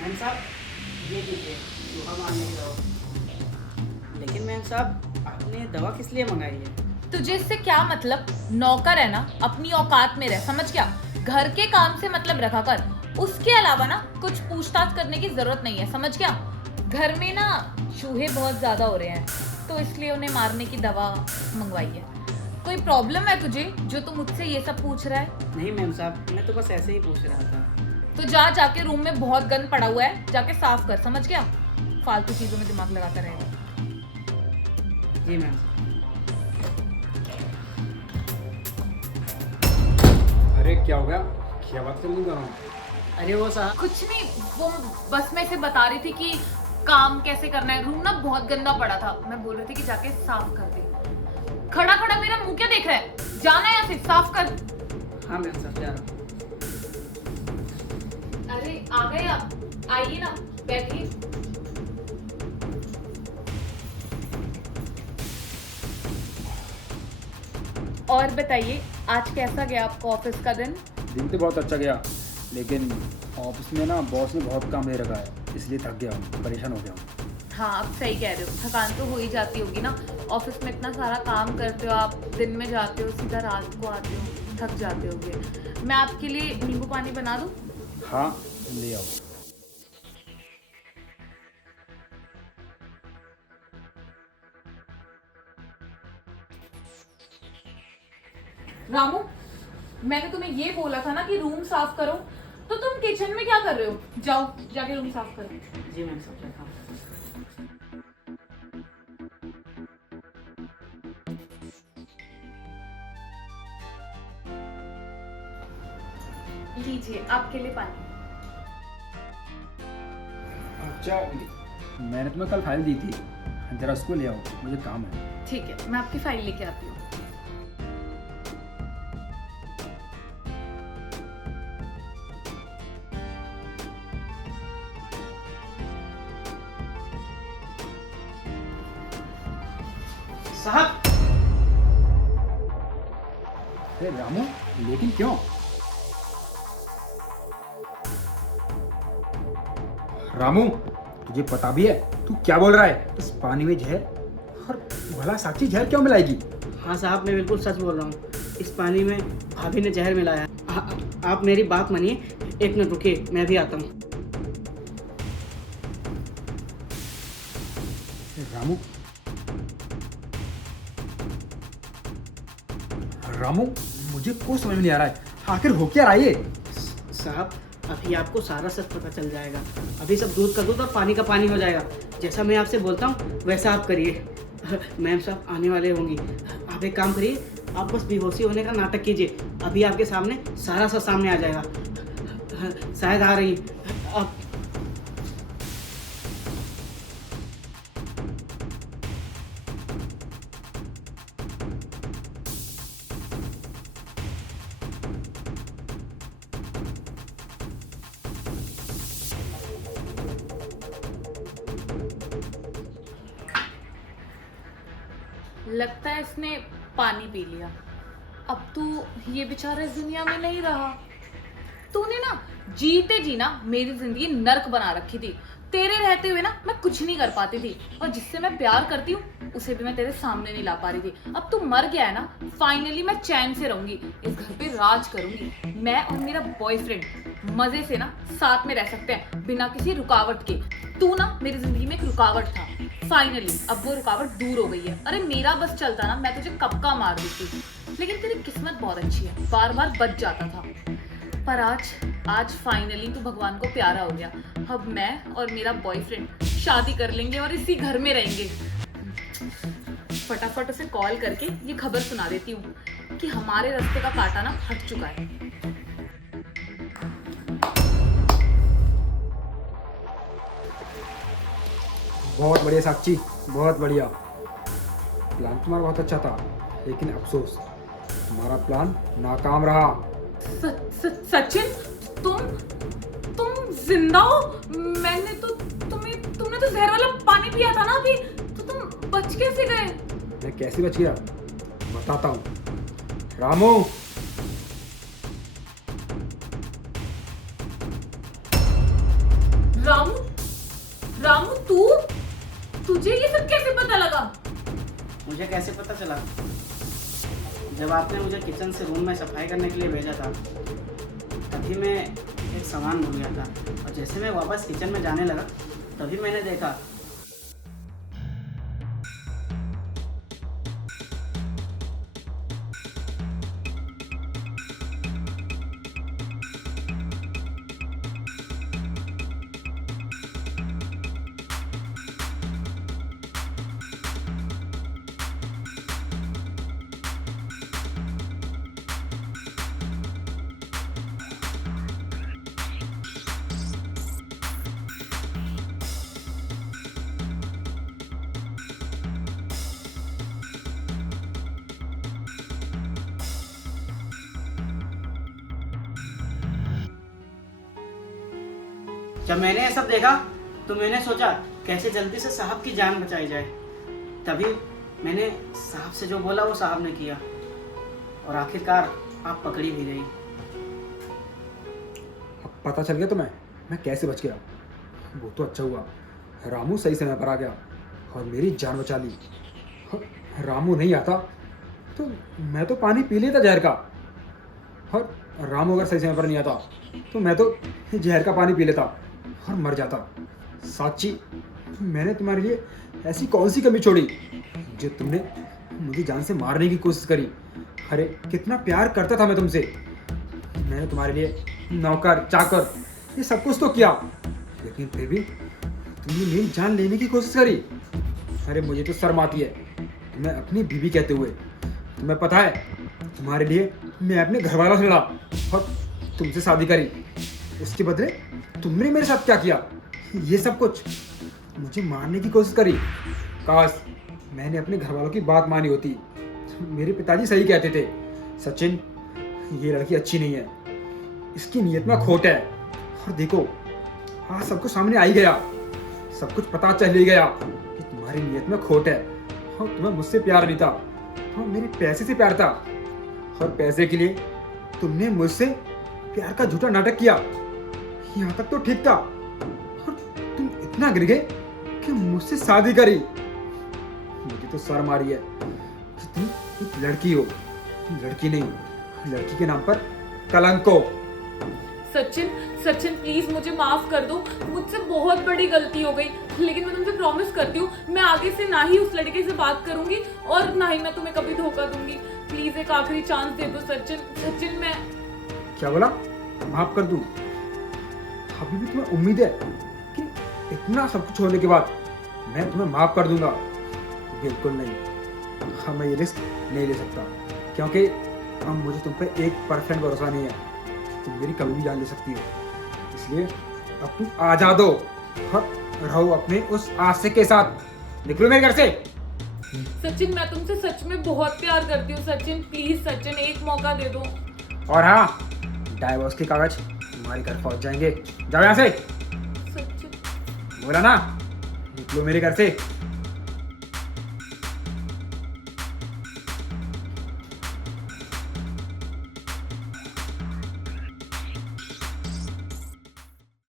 Ma'am साहब ये लीजिए चूहा मारने की दवा। लेकिन मैम साहब आपने दवा किस लिए मंगाई है? तुझे इससे क्या मतलब? नौकर है ना, अपनी औकात में रह, समझ क्या? घर के काम से मतलब रखा कर। उसके अलावा ना कुछ पूछताछ करने की जरूरत नहीं है, समझ क्या? घर में ना चूहे बहुत ज्यादा हो रहे हैं, तो इसलिए उन्हें मारने की दवा मंगवाई है। कोई प्रॉब्लम है तुझे जो तू मुझसे ये सब पूछ रहा है? नहीं मैम साहब, मैं तो बस ऐसे ही पूछ रहा था। तो जाके रूम में बहुत गंद पड़ा हुआ है, जाके साफ कर, समझ गया? फालतू चीजों में दिमाग लगाता रहेगा। जी मैम। अरे क्या हो गया? क्या बात कर रहा हूँ? अरे वो साहब कुछ नहीं, वो बस मैं इसे बता रही थी कि काम कैसे करना है। रूम ना बहुत गंदा पड़ा था, मैं बोल रही थी कि जाके साफ कर दे। खड़ा खड़ा मेरा मुंह क्या देख रहा है? जाना है या फिर साफ कर। हाँ मैम साहब जा रहा हूँ। अरे आ गए आप, आइए ना, बैठिए। और बताइए, आज कैसा गया आपका ऑफिस का दिन? दिन तो बहुत अच्छा गया, लेकिन ऑफिस में ना बॉस ने बहुत काम दे रखा है, इसलिए थक गया हूँ, परेशान हो गया हूँ। हाँ, आप सही कह रहे हो, थकान तो हो ही जाती होगी ना। ऑफिस में इतना सारा काम करते हो आप, दिन में जाते हो सीधा रात को आते हो, थक जाते होगे। मैं आपके लिए नींबू पानी बना दूं? हाँ, ले आओ। रामू, मैंने तुम्हें ये बोला था ना कि रूम साफ करो, तो तुम किचन में क्या कर रहे हो? जाओ जाके रूम साफ करो। जी मैम साहब जाता हूँ। लीजिए आपके लिए पानी। अच्छा, मैंने तुम्हें कल फाइल दी थी, जरा उसको ले आओ, मुझे काम है। ठीक है, मैं आपकी फाइल लेके आती हूँ। साहब अरे रामू, लेकिन क्यों? रामू, तुझे पता भी है तू क्या बोल रहा है? इस पानी में जहर, और भला साक्षी जहर क्यों मिलाएगी? हाँ साहब, मैं बिल्कुल सच बोल रहा हूँ। इस पानी में भाभी ने जहर मिलाया। आप मेरी बात मानिए, एक मिनट रुकिए, मैं भी आता हूँ। रामू, रामू, मुझे कुछ समझ में नहीं आ रहा है, आखिर हो क्या रहा है ये? साहब अभी आपको सारा सच पता चल जाएगा। अभी सब दूध का दूध और पानी का पानी हो जाएगा। जैसा मैं आपसे बोलता हूँ वैसा आप करिए। मैम साहब आने वाले होंगी, आप एक काम करिए, आप बस बेहोशी होने का नाटक कीजिए। अभी आपके सामने सारा सच सामने आ जाएगा। शायद आ रही आप। लगता है इसने पानी पी लिया। अब तो ये बेचारा इस दुनिया में नहीं रहा। तूने ना जीते जी ना मेरी जिंदगी नर्क बना रखी थी। तेरे रहते हुए ना मैं कुछ नहीं कर पाती थी, और जिससे मैं प्यार करती हूँ उसे भी मैं तेरे सामने नहीं ला पा रही थी। अब तू मर गया है ना, फाइनली मैं चैन से रहूंगी, इस घर पे राज करूंगी। मैं और मेरा बॉयफ्रेंड मजे से ना साथ में रह सकते हैं बिना किसी रुकावट के। तू ना मेरी जिंदगी में एक रुकावट था, फाइनली अब वो रुकावट दूर हो गई है। अरे मेरा बस चलता ना, मैं तुझे कब का मार देती। लेकिन तेरी किस्मत बहुत अच्छी है, बार बार बच जाता था। पर आज फाइनली तू भगवान को प्यारा हो गया। अब मैं और मेरा बॉयफ्रेंड शादी कर लेंगे और इसी घर में रहेंगे। फटाफट उसे कॉल करके ये खबर सुना देती हूँ कि हमारे रास्ते का कांटा ना हट चुका है। बहुत बढ़िया साक्षी, बहुत बढ़िया। प्लान तुम्हारा बहुत अच्छा था, लेकिन अफसोस तुम्हारा प्लान नाकाम रहा। सचिन, तुम जिंदा हो? मैंने तो तुमने तो जहर वाला पानी पिया था ना अभी, तो तुम बच कैसे गए? मैं कैसे बच गया बताता हूँ। रामू, राम मुझे कैसे पता चला? जब आपने मुझे किचन से रूम में सफाई करने के लिए भेजा था, तभी मैं एक सामान भूल गया था, और जैसे मैं वापस किचन में जाने लगा तभी मैंने देखा। जब मैंने ये सब देखा तो मैंने सोचा कैसे जल्दी से साहब की जान बचाई जाए। तभी मैंने साहब से जो बोला वो साहब ने किया, और आखिरकार आप पकड़ी भी गई। अब पता चल गया तुम्हें मैं कैसे बच गया। वो तो अच्छा हुआ रामू सही समय पर आ गया और मेरी जान बचा ली। रामू नहीं आता तो मैं तो पानी पी लेता जहर का, और रामू अगर सही समय पर नहीं आता तो मैं तो जहर का पानी पी लेता और मर जाता। साची, मैंने तुम्हारे लिए ऐसी कौन सी कमी छोड़ी जो तुमने मुझे जान से मारने की कोशिश करी? अरे कितना प्यार करता था मैं तुमसे। मैंने तुम्हारे लिए नौकर चाकर ये सब कुछ तो किया, लेकिन फिर भी तुमने मेरी जान लेने की कोशिश करी। अरे मुझे तो शर्म आती है तुम्हें अपनी बीवी कहते हुए। तुम्हें पता है तुम्हारे लिए मैं अपने घर वालों से लड़ा और तुमसे शादी करी। उसके बदले तुमने मेरे साथ क्या किया? ये सब कुछ मुझे मारने की कोशिश करी। काश मैंने अपने घर वालों की बात मानी होती। मेरे पिताजी सही कहते थे, सचिन ये लड़की अच्छी नहीं है, इसकी नीयत में खोट है। और देखो आज सब कुछ सामने आ ही गया, सब कुछ पता चल ही गया कि तुम्हारी नीयत में खोट है और तुम्हें मुझसे प्यार नहीं था, तो मेरे पैसे से प्यार था। और पैसे के लिए तुमने मुझसे प्यार का झूठा नाटक किया। यहाँ तक तो ठीक था, और तुम इतना गिर गए कि मुझसे शादी करी। मुझे तो शर्म आ रही है कि तुम एक लड़की हो। लड़की नहीं, लड़की के नाम पर कलंक हो। सचिन सचिन प्लीज मुझे माफ कर दो, मुझसे बहुत बड़ी गलती हो गई, लेकिन मैं तुमसे प्रॉमिस करती हूँ मैं आगे से ना ही उस लड़के से बात करूंगी और ना ही मैं तुम्हें कभी धोखा दूंगी। प्लीज एक आखिरी चांस दे दो सचिन। सचिन मैं क्या बोला? माफ कर दूं? अभी भी तुम्हें उम्मीद है कि इतना सब कुछ होने के बाद मैं तुम्हें माफ कर दूंगा? बिल्कुल नहीं। हाँ, मैं ये रिस्क नहीं ले सकता, क्योंकि अब मुझे तुम पे 1% भरोसा नहीं है। तुम मेरी कभी भी जान ले सकती हो, इसलिए अब तुम आजाद हो और रहो अपने उस आशिक के साथ। निकलो मेरे घर से। सचिन मैं तुमसे सच में बहुत प्यार करती हूँ सचिन, प्लीज सचिन एक मौका दे दो। और हाँ, डाइवोर्स के कागज तुम्हारे घर पहुंच जाएंगे। जाओ यहाँ से। सचिन बोला ना, निकलो मेरे घर से।